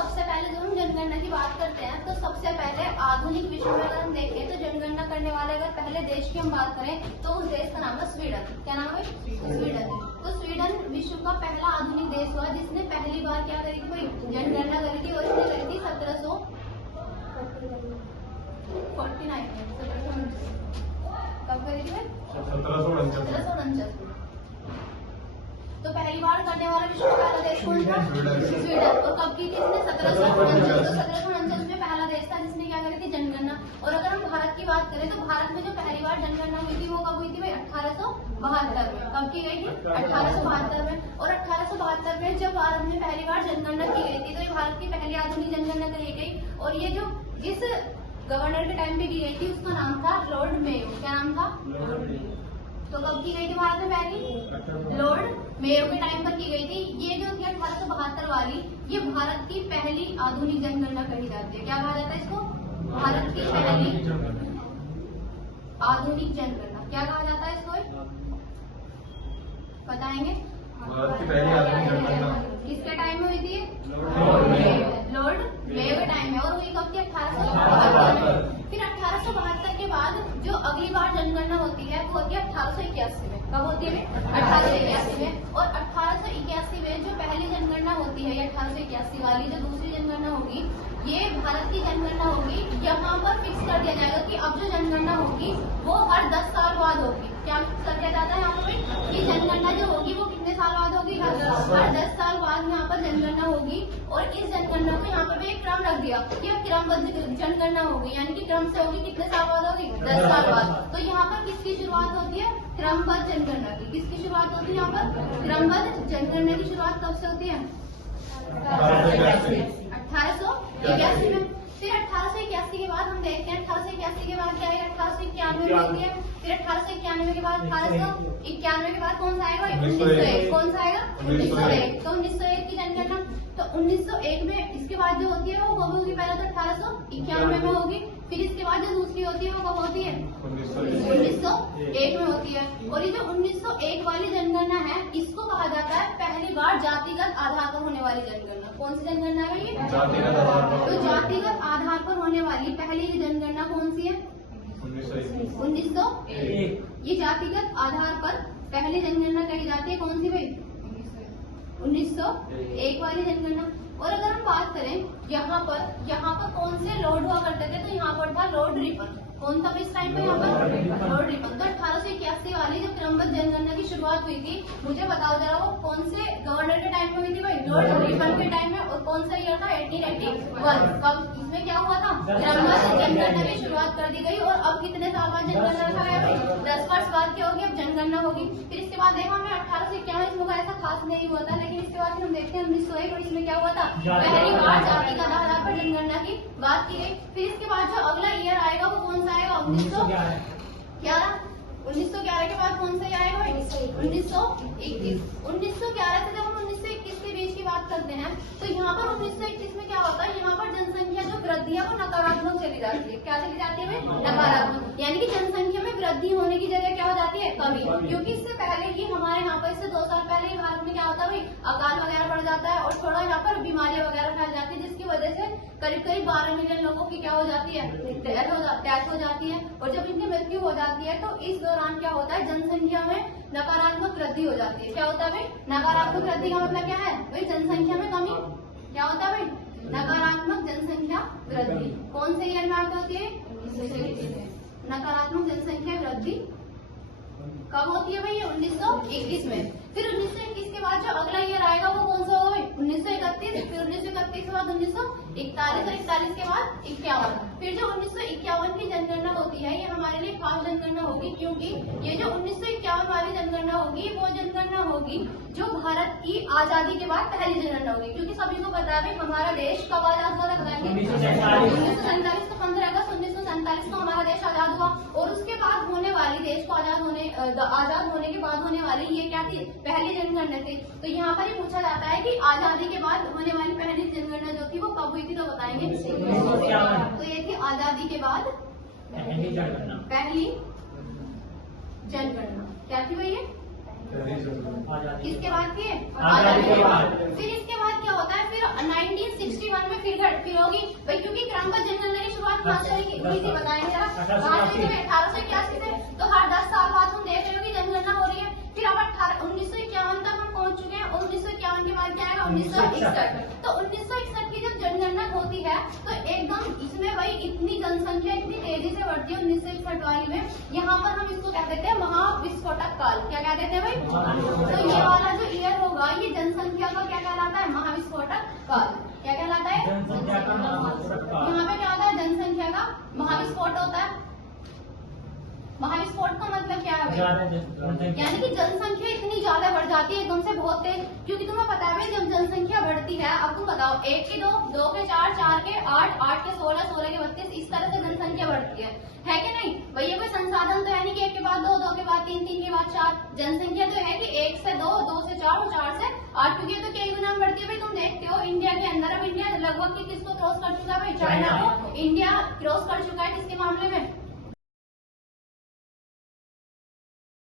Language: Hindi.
सबसे पहले जब हम जनगणना की बात करते हैं तो सबसे पहले आधुनिक विश्व में अगर हम देखें तो जनगणना करने वाले अगर पहले देश की हम बात करें तो उस देश का नाम है स्वीडन। क्या नाम है? स्वीडन। तो स्वीडन विश्व का पहला आधुनिक देश हुआ जिसने पहली बार क्या करी थी भाई? जनगणना करी थी और इसने करी थी 1749 कब करी थी? 1749। तो पहली बार करने वाला विश्व का पहला देश कौन था? स्वीडन। और कब की थी इसने? 1749। तो 1749 में पहला देश था जिसने क्या करी थी? जनगणना। और अगर हम भारत की बात करें तो भारत में जो पहली बार जनगणना हुई थी वो कब हुई थी भाई? 1872 में। कब की गई थी? 1872 में। और 1872 में जब भारत में पहली बार जनगणना की गई थी तो ये भारत की पहली आधुनिक जनगणना करी गई। और ये जो जिस गवर्नर के टाइम पे की गई थी उसका नाम था लॉर्ड मेयो। क्या नाम था? तो कब की गई थी भारत में पहली? लॉर्ड मेयो के टाइम पर की गई थी। ये जो थी 1872 वाली, ये भारत की पहली आधुनिक जनगणना कही जाती है। क्या कहा जाता है इसको? भारत की पहली आधुनिक जनगणना। क्या कहा जाता है इसको? बताएंगे? भारत की पहली आधुनिक जनगणना किसके टाइम में हुई थी? लॉर्ड मेयो के टाइम में। और हुई कब थी? 1872। फिर 1872 के बाद जो अगली बार जनगणना होती है वो होती है 1881 में। कब होती है? 1881 में। और 1881 में जो पहली जनगणना होती है, 1881 वाली जो दूसरी जनगणना होगी, ये भारत की जनगणना होगी। यहाँ पर फिक्स कर दिया जाएगा कि अब जो जनगणना होगी वो हर 10 साल बाद होगी। क्या फिक्स कर दिया जाता है यहाँ पर? कि जनगणना जो होगी वो कितने साल बाद होगी? हर 10 साल बाद यहाँ पर जनगणना होगी। और इस जनगणना को यहाँ पर भी एक क्रम रख दिया कि अब क्रमबद्ध जनगणना होगी, यानी कि क्रम से होगी। कितने साल बाद होगी? 10 साल बाद। तो यहाँ पर किसकी शुरुआत होती है? क्रमबद्ध जनगणना की। किसकी शुरुआत होती है यहाँ पर? क्रमबद्ध जनगणना की शुरुआत कब से होती है? 1881 में। फिर 1881 के बाद हम देखते हैं 1881 के बाद क्या है? 1891 में होती है। फिर 1891 के बाद 1891 के बाद कौन सा आएगा? 1901। कौन सा आएगा? 1901। तो 1901 की जनगणना। तो 1901 में इसके बाद जो होती है वो कब होगी? पहले तो 1891 में होगी। फिर इसके बाद जो दूसरी होती है वो कब होती है? 1901 में होती है। और ये जो 1901 वाली जनगणना है इसको कहा जाता है पहली बार जातिगत आधार पर होने वाली जनगणना। कौन सी जनगणना है ये? जातिगत आधार पर। तो जातिगत आधार पर होने वाली पहली जनगणना कौन सी है? 1901। ये जातिगत आधार पर पहली जनगणना कही जाती है। कौन सी भाई? 1901 वाली जनगणना। और अगर हम बात करें यहाँ पर कौन से लॉर्ड हुआ करते थे तो यहाँ पर था लॉर्ड रिपन। कौन था इस टाइम पे यहाँ पर? Lord Ripon. तो 1881 वाली जब क्रमबद्ध जनगणना की शुरुआत हुई थी, मुझे बताओ जरा वो कौन से गवर्नर के टाइम में हुई थी भाई? लॉर्ड रिपन के टाइम में। और कौन सा ईयर था? 1881। कब इसमें क्या हुआ था? क्रमबद्ध जनगणना की शुरुआत कर दी गई। और अब कितने साल बाद जनगणना रखा गया भाई? 10 वर्ष बाद क्या होगी? अब जनगणना होगी। फिर इसके बाद देखो हमें 1891 इसमें ऐसा खास नहीं हुआ था, लेकिन इसके बाद हम देखते हैं 1901 और इसमें क्या हुआ था? पहली बार जातिगत आधार पर जनगणना की बात की गई। फिर इसके बाद जो अगला ईयर आएगा वो कौन सा आएगा? 1911। 1911 के बाद कौन सा आएगा? 1921। 1911 से जब हम 1921 के बीच की बात करते हैं तो यहाँ पर 1921 में क्या होता है? यहाँ पर जनसंख्या जो वृद्धि है वो नकारात्मक चली जाती है। क्या चली जाती है भाई? नकारात्मक। यानी कि जनसंख्या में वृद्धि होने की जगह क्या हो जाती है? कमी। क्योंकि इससे पहले ही हमारे यहाँ पर इससे 2 साल पहले ही भारत में क्या होता है भाई? अकाल वगैरह बढ़ जाता है और थोड़ा यहाँ पर बीमारियां वगैरह फैल जाती है, जिसकी वजह से करीब 12 मिलियन लोगों की क्या हो जाती है? डेथ हो जाती है। और जब इनकी मृत्यु हो जाती है तो इस दौरान क्या होता है? जनसंख्या में नकारात्मक वृद्धि हो जाती है। क्या होता है भाई? नकारात्मक वृद्धि का मतलब क्या है भाई? जनसंख्या में कमी। क्या होता है भाई? नकारात्मक जनसंख्या वृद्धि। कौन से ईयर में आती होती है? 1921 में। नकारात्मक जनसंख्या वृद्धि कब होती है भाई? 1921 में। फिर 1921 के बाद जो अगला ईयर आएगा वो कौन सा होगा? 1931। फिर 1931 के बाद 1941 और 41 के बाद 51। फिर जो 1951 की जनगणना होती है ये हमारे लिए खास जनगणना होगी, क्योंकि ये जो 1951 वाली जनगणना होगी वो जनगणना होगी जो भारत की आजादी के बाद पहली जनगणना होगी। क्योंकि सभी को पता है हमारा देश कब आजाद हुआ था? 1947 को 15 अगस्त 1947 को हमारा देश आजाद हुआ। और उसके बाद होने वाली देश को आजाद होने के बाद होने वाली ये क्या थी? पहली जनगणना थी। तो यहाँ पर ये पूछा जाता है कि आजादी के बाद होने वाली पहली जनगणना जो थी वो कब हुई थी? तो बताएंगे। तो ये थी आजादी के बाद पहली जनगणना। क्या थी भैया? किसके बाद की? आजादी के बाद। फिर इसके बाद क्या होता है? फिर 1961 मन में फिर होगी भाई, क्योंकि क्रमबद्ध जनगणना की शुरुआत कहाँ से हुई थी बताएंगे जरा। 1881 से। तो हर 10 साल बाद हम देख रहे हो कि जनगणना हो रही है। फिर अब 1951 तक हम पहुंच चुके हैं। 1951 के बाद क्या आएगा 1961। तो 1961 की जब जनगणना होती है तो एकदम इसमें भाई इतनी जनसंख्या इतनी तेजी से बढ़ती है 1961 वाली में। यहाँ पर हम इसको क्या कहते हैं महाविस्फोटक काल। क्या कह देते हैं भाई? तो ये वाला जो ईयर होगा ये जनसंख्या का क्या कहलाता है? महाविस्फोटक काल। क्या कहलाता है? यहाँ पे क्या होता है? जनसंख्या का महाविस्फोट होता है। महाविस्फोट का मतलब क्या है भाई? यानी कि जनसंख्या इतनी ज्यादा बढ़ जाती है एकदम से बहुत तेज। क्योंकि तुम्हें पता है भाई जब जनसंख्या बढ़ती है, अब तुम बताओ 1 के 2, 2 के 4, 4 के 8, 8 के 16, 16 के 32, इस तरह से जनसंख्या बढ़ती है कि नहीं भाई? ये कोई संसाधन तो है नहीं कि 1 के बाद 2, 2 के बाद 3, 3 के बाद 4। जनसंख्या तो है कि 1 से 2, 2 से 4 और 4 से 8, क्योंकि तो कई गुना बढ़ती है भाई। तुम देखते हो इंडिया के अंदर अब इंडिया लगभग किसको क्रॉस कर चुका है भाई? चाइना को इंडिया क्रॉस कर